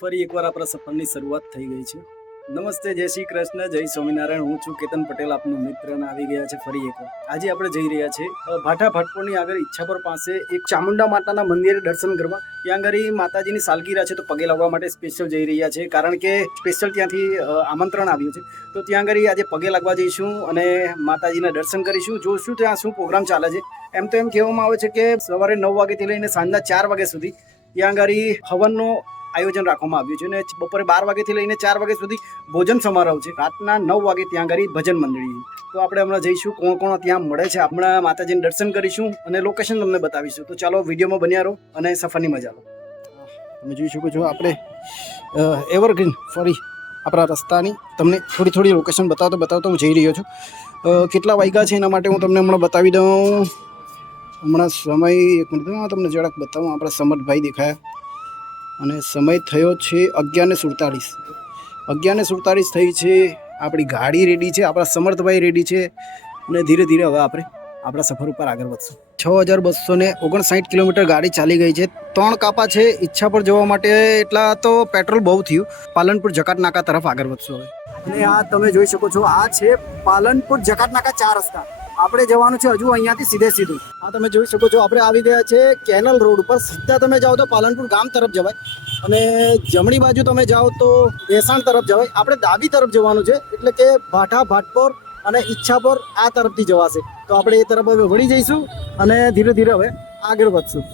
ફરી એકવાર આપણા સફરની શરૂઆત થઈ ગઈ છે. નમસ્તે જય શ્રી કૃષ્ણ જય સ્વામિનારાયણ. હું છું કેતન પટેલ આપનો મિત્ર આવી ગયા છે ફરી એકવાર. આજે આપણે જઈ રહ્યા છે અ, ભાઠા ભાટપોરની આગળ ઈચ્છાપર પાસે એક ચામુંડા માતાના મંદિરે દર્શન કરવા. ત્યાં આગળ માતાજીની સાલગીરા છે તો પગે લાવવા માટે સ્પેશિયલ જઈ રહ્યા છે. કારણ કે સ્પેશિયલ ત્યાંથી આમંત્રણ આવ્યું છે. તો ત્યાં આગળ આજે પગે લાગવા જઈશું અને માતાજીના દર્શન કરીશું. જોશું ત્યાં શું પ્રોગ્રામ ચાલે છે. એમ તો એમ કહેવામાં આવે છે કે સવારે નવ વાગ્યાથી લઈને સાંજના ચાર વાગ્યા સુધી ત્યાં આગળ હવનનું આયોજન રાખવામાં આવ્યું છે અને બપોરે બાર વાગ્યાથી લઈને ચાર વાગ્યા સુધી ભોજન સમારોહ છે. રાતના નવ વાગે ત્યાં આગળ ભજન મંડળી. તો આપણે હમણાં જઈશું કોણ કોણ ત્યાં મળે છે. હમણાં માતાજીને દર્શન કરીશું અને લોકેશન તમને બતાવીશું. તો ચાલો વિડીયોમાં બન્યા રહો અને સફરની મજા લો. તમે જોઈ શકો છો આપણે એવરગ્રીન ફરી આપણા રસ્તાની. તમને થોડી થોડી લોકેશન બતાવતો બતાવતો હું જઈ રહ્યો છું. કેટલા વાગ્યા છે એના માટે હું તમને હમણાં બતાવી દઉં. હમણાં સમય, એક મિનિટ તમને જરાક બતાવું. આપણા સમર્થભાઈ દેખાયા. અને સમય થયો છે અગિયારને સુડતાલીસ અગિયાર ને સુડતાલીસ થઈ છે, આપણી ગાડી રેડી છે, આપણા સમર્થભાઈ રેડી છે અને ધીરે ધીરે હવે આપણે આપણા સફર ઉપર આગળ વધશું. છ હજાર બસો ને ઓગણસાઠ કિલોમીટર ગાડી ચાલી ગઈ છે. ત્રણ કાપા છે, ઈચ્છા પર જવા માટે એટલા તો પેટ્રોલ બહુ થયું. પાલનપુર જકાત નાકા તરફ આગળ વધશું હવે. અને આ તમે જોઈ શકો છો, આ છે પાલનપુર જકાત નાકા ચાર રસ્તા. આપણે જવાનું છે હજુ અહીંયાથી સીધે સીધું. આ તમે જોઈ શકો છો, આપણે આવી ગયા છે કેનલ રોડ ઉપર. સીધા તમે જાઓ તો પાલનપુર ગામ તરફ જવાય. અને જમણી બાજુ તમે જાઓ તો ભેસાણ તરફ જવાય. આપણે ડાબી તરફ જવાનું છે, એટલે કે ભાઠા, ભાટપોર અને ઈચ્છાપોર આ તરફથી જવાશે. તો આપણે એ તરફ હવે વળી જઈશું અને ધીરે ધીરે હવે આગળ વધશું.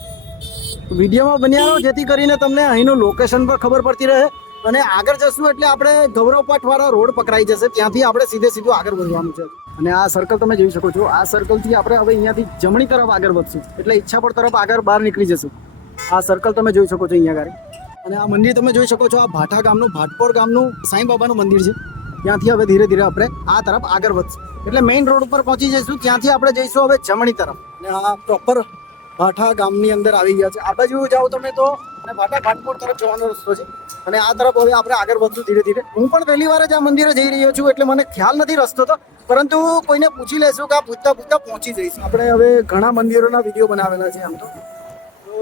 વિડીયોમાં બન્યા રહો, જેથી કરીને તમને અહીંનું લોકેશન પર ખબર પડતી રહે. અને આગળ જશું એટલે આપણે ગૌરવપાઠવાળા રોડ પકડાઈ જશે. ત્યાંથી આપણે સીધે સીધું આગળ વધવાનું છે. અને આ સર્કલ તમે જોઈ શકો છો. આ સર્કલથી આપણે હવે અહીંયાથી જમણી તરફ આગળ વધશું. એટલે ઈચ્છાપર તરફ આગળ બહાર નીકળી જશું. આ સર્કલ તમે જોઈ શકો છો અહીંયા આગળ. અને આ મંદિર તમે જોઈ શકો છો, આ ભાઠા ગામનું, ભાટપોર ગામનું સાંઈ બાબાનું મંદિર છે. ત્યાંથી હવે ધીરે ધીરે આપણે આ તરફ આગળ વધશું. એટલે મેઇન રોડ ઉપર પહોંચી જઈશું. ત્યાંથી આપણે જઈશું હવે જમણી તરફ. અને આ પ્રોપર ભાઠા ગામની અંદર આવી ગયા છે. આ બાજુ જાઓ તમે તો. અને ભાઠા, ભાટપોર તરફ જવાનો રસ્તો છે. અને આ તરફ હવે આપણે આગળ વધશું ધીરે ધીરે. હું પણ પહેલી વાર જ આ મંદિરે જઈ રહ્યો છું એટલે મને ખ્યાલ નથી રસ્તો તો, પરંતુ કોઈને પૂછી લેશું કે આ પૂછતા પૂછતા પહોંચી જઈશું. આપણે હવે ઘણા મંદિરોના વીડિયો બનાવેલા છે આમ તો.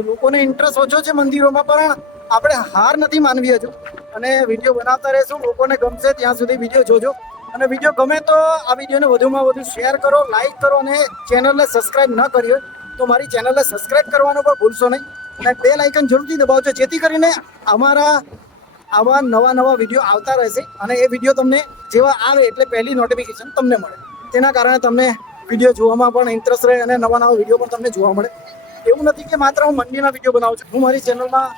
લોકોને ઇન્ટરેસ્ટ ઓછો છે મંદિરોમાં, પણ આપણે હાર નથી માનવી હજુ. અને વીડિયો બનાવતા રહેશું, લોકોને ગમશે, ત્યાં સુધી વીડિયો જોજો. અને વીડિયો ગમે તો આ વિડીયોને વધુમાં વધુ શેર કરો લાઈક કરો અને ચેનલને સબસ્ક્રાઇબ ન કરી હોય તો મારી ચેનલને સબસ્ક્રાઈબ કરવાનું પણ ભૂલશો નહીં. અને બે લાઇકન જરૂરથી દબાવજો, જેથી કરીને અમારા આવા નવા નવા વીડિયો આવતા રહેશે અને એ વીડિયો તમને જેવા આવે એટલે પહેલી નોટિફિકેશન તમને મળે. તેના કારણે તમને વીડિયો જોવામાં પણ ઇન્ટરેસ્ટ રહે અને નવા નવા વીડિયો પણ તમને જોવા મળે. એવું નથી કે માત્ર હું મંદિરના વીડિયો બનાવું છું. હું મારી ચેનલમાં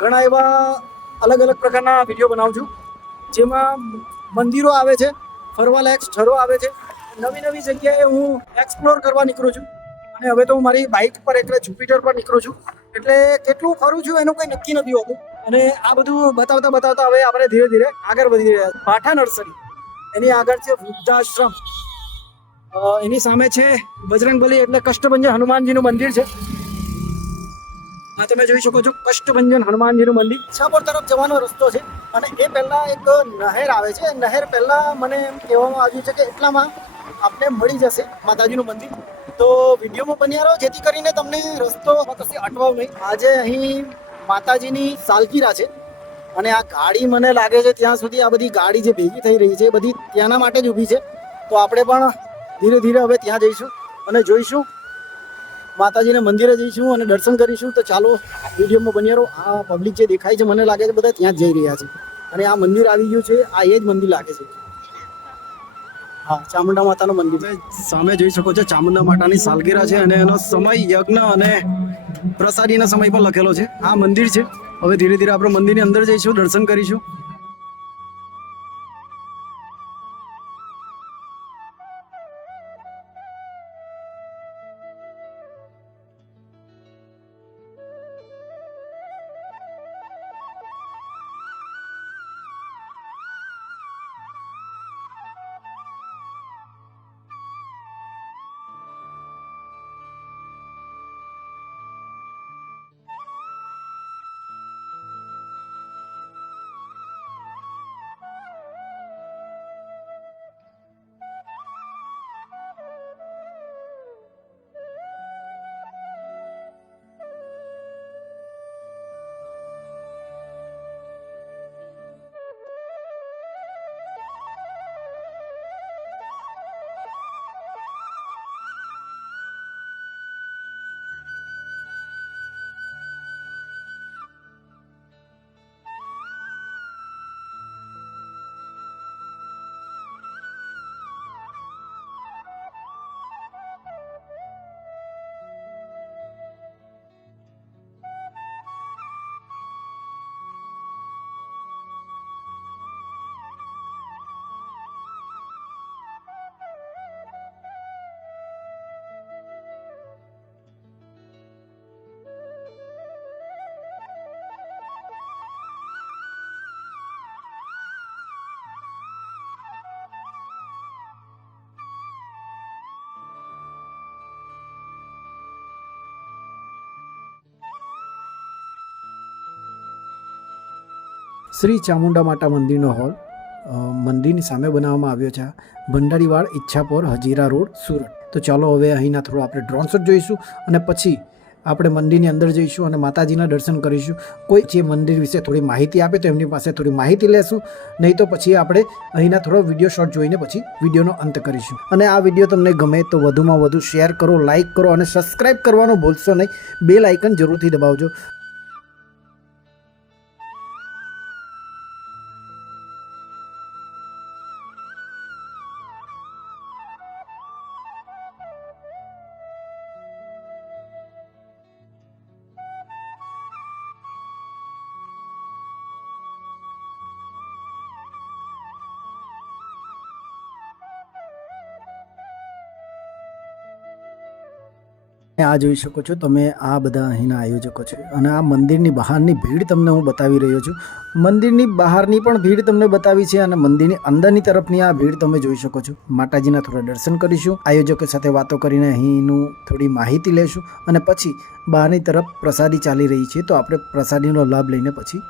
ઘણા એવા અલગ અલગ પ્રકારના વીડિયો બનાવું છું. જેમાં મંદિરો આવે છે ફરવાલાયક સ્થળો આવે છે. નવી નવી જગ્યાએ હું એક્સપ્લોર કરવા નીકળું છું. અને હવે તો હું મારી બાઇક પર એટલે જુપિટર પર નીકળું છું. એટલે કેટલું ફરું છું એનું કંઈ નક્કી નથી હોતું. અને આ બધું બતાવતા બતાવતા હવે આપણે ધીરે ધીરે આગળ વધી રહ્યા પાઠા નર્સરી. એની આગળ છે વૃદ્ધાશ્રમ. એની સામે છે બજરંગબલી એટલે કષ્ટભંજન હનુમાનજીનું મંદિર છે. આ તમે જોઈ શકો છો કષ્ટભંજન હનુમાનજીનું મંદિર. છાપોર તરફ જવાનો રસ્તો છે અને એ પહેલાં એક નહેર આવે છે. નહેર પહેલાં મને એમ કહેવામાં આવ્યું છે કે એટલામાં આપને મળી જશે માતાજીનું મંદિર. તો વિડીયોમાં બન્યા રહો, જેથી કરીને તમને રસ્તો કશે અટવાવ નહીં. આજે અહીં માતાજીની સાલગીરા છે. અને આ ગાડી મને લાગે છે ત્યાં સુધી આ બધી ગાડી જે ભેગી થઈ રહી છે, એ બધી ત્યાંના માટે જ ઊભી છે. તો આપણે પણ ધીરે ધીરે હવે ત્યાં જઈશું અને જોઈશું. માતાજીને મંદિરે જઈશું અને દર્શન કરીશું. તો ચાલો, વિડીયોમાં બન્યા રહો. આ પબ્લિક જે દેખાય છે, મને લાગે છે બધા ત્યાં જ જઈ રહ્યા છે. અને આ મંદિર આવી ગયું છે, આ એ જ મંદિર લાગે છે. હા, ચામુંડા માતાનું મંદિર. સામે જોઈ શકો છો, ચામુંડા માતાની સાલગીરા છે અને એનો સમય યજ્ઞ અને પ્રસાદીના સમય પણ લખેલો છે. આ મંદિર છે. હવે ધીરે ધીરે આપણે મંદિરની અંદર જઈશું, દર્શન કરીશું. શ્રી ચામુંડા માતા મંદિરનો હોલ મંદિરની સામે બનાવવામાં આવ્યો છે. ભંડારીવાડ ઈચ્છાપોર હજીરા રોડ, સુરત. તો ચાલો હવે અહીંના થોડો આપણે ડ્રોન શોટ જોઈશું અને પછી આપણે મંદિરની અંદર જઈશું અને માતાજીના દર્શન કરીશું. કોઈ જે મંદિર વિશે થોડી માહિતી આપે તો એમની પાસે થોડી માહિતી લેશું. નહીં તો પછી આપણે અહીંના થોડો વીડિયો શોટ જોઈને પછી વિડીયોનો અંત કરીશું. અને આ વીડિયો તમને ગમે તો વધુમાં વધુ શેર કરો લાઇક કરો અને સબસ્ક્રાઇબ કરવાનું ભૂલશો નહીં. બેલ આઇકન જરૂરથી દબાવજો. આ જોઈ શકો છો. તમે આ બધા અહીંના આયોજકો છે. અને આ મંદિરની બહારની ભીડ તમને હું બતાવી રહ્યો છું. મંદિરની બહારની પણ ભીડ તમને બતાવી છે અને મંદિરની અંદરની તરફની આ ભીડ તમે જોઈ શકો છો. માતાજીના થોડા દર્શન કરીશું. આયોજકો સાથે વાતો કરીને અહીંનું થોડી માહિતી લેશું. અને પછી બહારની તરફ પ્રસાદી ચાલી રહી છે. તો આપણે પ્રસાદીનો લાભ લઈને પછી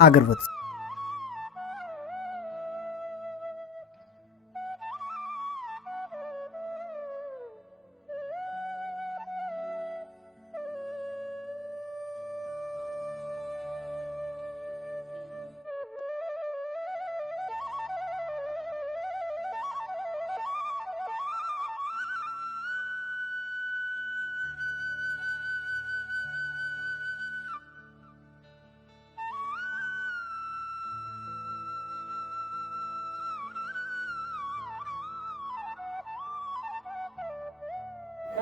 આગળ વધશું.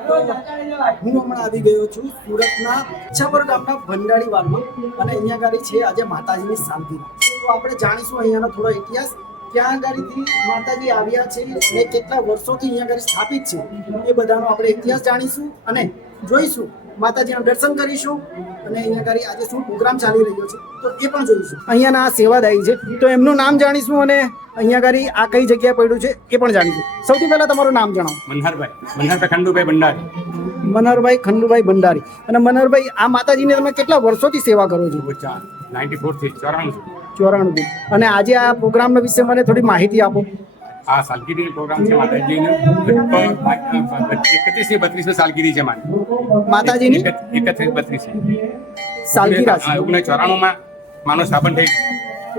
હું હમણાં આવી ગયો છું સુરતના છબર ગામના ભંડારી વાડમાં અને અહીંયા ગાડી છે આજે માતાજીની શાંતિ. તો આપણે જાણીશું અહીંયાનો થોડો ઇતિહાસ. ક્યાં ગાડીથી માતાજી આવ્યા છે અને કેટલા વર્ષોથી અહીંયા ગાડી સ્થાપિત છે એ બધાનો આપણે ઇતિહાસ જાણીશું અને જોઈશું. માતાજીના દર્શન કરીશું. અને અહીંયા ગાડી આજે શું પ્રોગ્રામ ચાલી રહ્યો છે તો એ પણ જોઈશું. અહીંયાના આ સેવાદાયી છે તો એમનું નામ જાણીશું અને અહીંયા ગાડી આ કઈ જગ્યાએ પડ્યું છે એ પણ જાણીશું. સૌથી પહેલા તમારું નામ જણાવો. મનહરભાઈ મનહરભાઈ ખંડુભાઈ ભંડારી. મનહરભાઈ ખંડુભાઈ ભંડારી. અને મનહરભાઈ આ માતાજીને તમે કેટલા વર્ષોથી સેવા કરો છો? નાઇન્ટી ચોરાણું ચોરાણું અને આજે આ પ્રોગ્રામ વિશે મને થોડી માહિતી આપો. આ સાલગીરી પ્રોગ્રામ છે માતાજીનો. એકત્રીસથી બત્રીસ સાલગીરી છે મારી. માતાજીની? એકત્રીસ બત્રીસ. સાલગીરા છે ચોરાણું માં માનો સ્થાપન થઈ.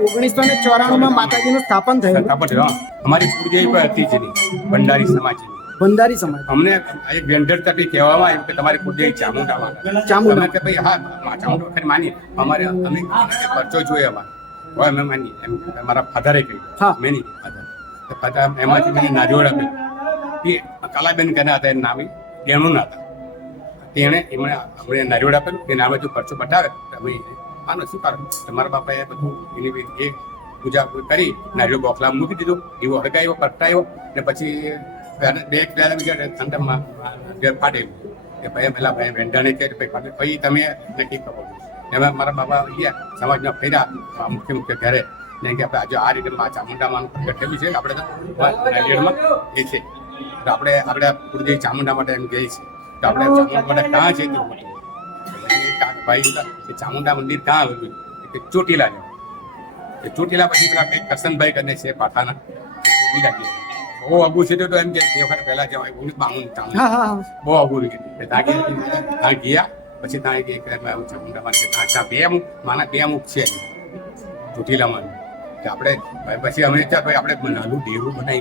ઓગણીસો ને ચોરાણું માં માતાજીનું સ્થાપન થયું. સ્થાપન થયું અમારી પૂર્વજય હતી જ ભંડારી સમાજની. ભંડારી સમાજ. અમને એક વેન્ડર તરફથી કહેવામાં આવ્યું કે તમારી ચામુંડામાં ચામુંડા. કે ભાઈ હા મા- ચામુંડા વખત માની. અમારે અમે પરચો જોયો અમારે હોય અમે માની એમ મારા ફાધરે કહ્યું. હા. મેં નહીં ફાધર તો એમાંથી મને નાજોડ આપ્યું એ કલાબેન કના હતા, એનું નામ ડેમનું ના હતા. તેણે એમણે અમને નાજોડ આપેલું કે નામે તું ખર્ચો બતાવે તમે આનો શું કારણ તમારા બાપાએ બધું એની બી એ પૂજા કરી નાજોડ બોકલા મૂકી દીધો, એવો હળગાવ્યો પ્રગટાયો ને પછી બે બે બે ઠંડમાં જે ફાટેલું કે ભાઈ, પેલા ભાઈ વેંડાને કે પછી તમે નક્કી કરો. એમાં મારા બાબા ગયા સમાજના ફેર્યા, મુખ્ય મુખ્ય ઘરે. ને કે આપણે આજે આ રીતે મા ચામુંડામાં થયું છે. આપણે તો નારિયેળમાં એ છે. તો આપણે આપણે પૂરજે ચામુંડા માટે એમ કહીએ છીએ. તો આપણે ચામુંડા માટે કાં છે તે ભાઈ એ કે ચામુંડા મંદિર કાં આવેલું કે ચોટીલા છે. એ ચોટીલા પછી પેલા કંઈક કરશનભાઈ કરીને છે પાટાના ચોટીલા ગયા બહુ અગું છે તો એમ કે એ વખત પહેલાં જવાય ઓગણીસ બાવન ચામુંડા. બહુ અઘરું છે. ત્યાં ત્યાં ગયા. પછી ત્યાં એક ચામુંડા માટે ત્યાં બે અમુક માના બે અમુક છે ચોટીલામાં. કે આપણે પછી અમે ત્યાં ભાઈ આપણે નાનું દેવું બનાવી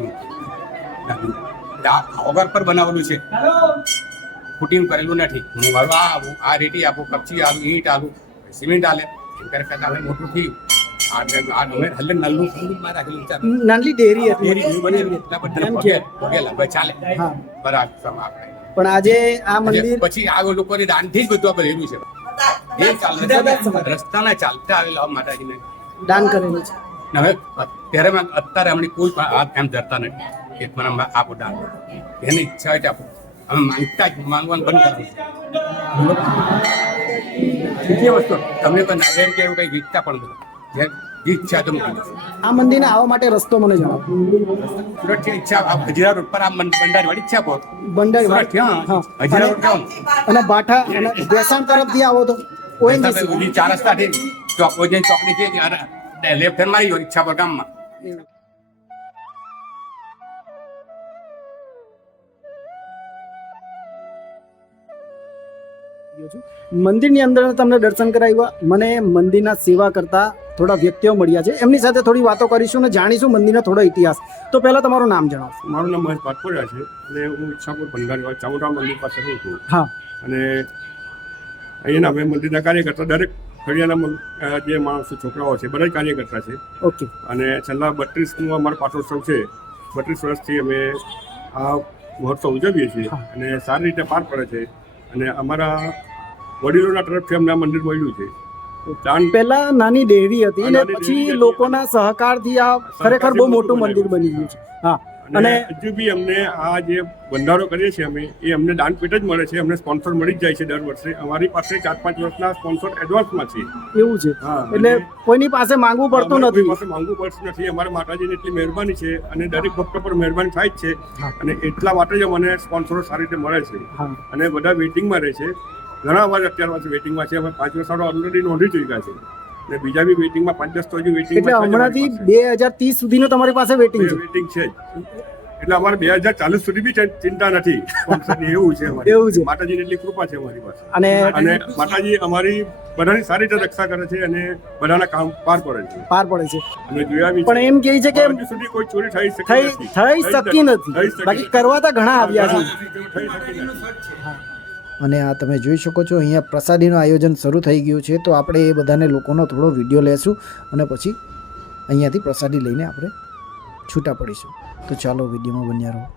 નાનું. પર બનાવેલું છે. ફૂટિંગ કરેલું નથી. હું મારું આ આવું આ રેટી આપું કપચી આલું ઈંટ આલું સિમેન્ટ આલે. એમ કરે કરતા હવે મોટું થયું. નાનલી ડેરી હતી. ડેરી ચાલે. બરાબર પણ આજે આ મંદિર પછી આ લોકોની દાનથી જ બધું આપણે છે. એ રસ્તાના ચાલતા આવેલા માતાજીને. દાન કરેલું છે. હવે અત્યારે અત્યારે અમને કોઈ હાથ એમ ધરતા નથી કે મને આપો દાન એની ઈચ્છા હોય આપો. અમે માંગતા જ માંગવાનું બંધ કરવું. બીજી વસ્તુ? તમને કોઈ નારિયેળ કે એવું કંઈ વીચતા પણ નથી જે ઈચ્છા તો આ મંદિરને આવવા માટે રસ્તો મને જણાવો. સુરત ઈચ્છા હજીરા રોડ પર આ ભંડારી વાળી ઈચ્છા બંડારી સુરત હા. હજીરા રોડ જવાનું અને બાઠા અને તરફથી આવો તો. ઓએનજીસી. ચાર રસ્તાથી ચોક ઓજન ચોકડી છે લેફ્ટ હેન્ડ મારી ઈચ્છા પર ગામમાં મંદિરની અંદર તમને દર્શન કરાવ્યા. મને મંદિરના સેવા કરતા થોડા વ્યક્તિઓ મળ્યા છે. એમની સાથે થોડી વાતો કરીશું અને જાણીશું મંદિરનો થોડો ઇતિહાસ. તો પહેલા તમારું નામ જણાવો મારું નામ મહેશ પાટકોડિયા છે. અને હું ઈચ્છાપુર ભંડારી ચામુંડા મંદિર પાસે રહું છું. હા. અને અહીંયાના અમે મંદિરના કાર્યકર્તા દરેક ફળિયાના જે માણસો છોકરાઓ છે બધા કાર્યકર્તા છે. ઓકે. અને છેલ્લા બત્રીસનું અમારો પાટોત્સવ છે. બત્રીસ વર્ષથી અમે આ મહોત્સવ ઉજવીએ છીએ અને સારી રીતે પાર પડે છે. અને અમારા વડીલોના તરફથી અમને આ મંદિર મળ્યું છે. પહેલા નાની ડેરી હતી અને ને પછી લોકોના સહકારથી આ ખરેખર બહુ મોટું મંદિર બની ગયું છે. હા. અને હજુ બી અમને આ જે બંધારો કરીએ છીએ અમે એ અમને દાન પેટ જ મળે છે અમને સ્પોન્સર મળી જ જાય છે દર વર્ષે. અમારી પાસે ચાર પાંચ વર્ષના સ્પોન્સર એડવાન્સમાં છે. એવું છે. એટલે કોઈની પાસે માંગવું પડતું નથી. પાસે માંગવું પડતું નથી. અમારા માતાજીની એટલી મહેરબાની છે અને દરેક ભક્તો પર મહેરબાની થાય જ છે. અને એટલા માટે જ અમને સ્પોન્સરો સારી રીતે મળે છે. અને બધા વેઇટિંગમાં રહે છે. ઘણા વાર અત્યાર પાસે વેઇટિંગમાં છે. અમે પાંચ વર્ષ ઓલરેડી નોંધી ચૂક્યા છે. અને બીજા બી વેઇટિંગમાં પાંચ દસ તો વેઇટિંગ એટલે હમણાંથી બે હજાર ત્રીસ સુધીનો તમારી પાસે વેઇટિંગ છે. વેઇટિંગ છે એટલે અમારે બે હજાર ચાલીસ સુધી બી ચિંતા નથી. એવું છે. એવું છે. માતાજીની એટલી કૃપા છે અમારી પાસે. અને અને માતાજી અમારી બધાની સારી રીતે રક્ષા કરે છે અને બધાના કામ પાર પડે છે. પાર પડે છે. અને જોયા પણ એમ કહે છે કે સુધી કોઈ ચોરી થઈ શકી થઈ શકી નથી. બાકી કરવા તો ઘણા આવ્યા છે. થઈ શકી નથી અને આ તમે જોઈ શકો છો, અહીંયા પ્રસાદીનું આયોજન શરૂ થઈ ગયું છે, તો આપણે એ બધાને લોકોનો થોડો વીડિયો લેશું અને પછી અહીંયાથી પ્રસાદી લઈને આપણે છૂટા પડીશું. તો ચાલો વિડીયોમાં બન્યા રહો.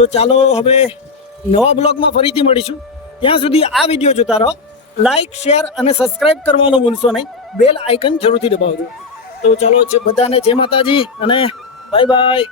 તો ચાલો હવે નવા બ્લોગમાં ફરીથી મળીશું. ત્યાં સુધી આ વીડિયો જોતા રહો લાઇક શેર અને સબસ્ક્રાઇબ કરવાનું ભૂલશો નહીં. બેલ આઇકન જરૂરથી દબાવજો. તો ચાલો બધાને જય માતાજી અને બાય બાય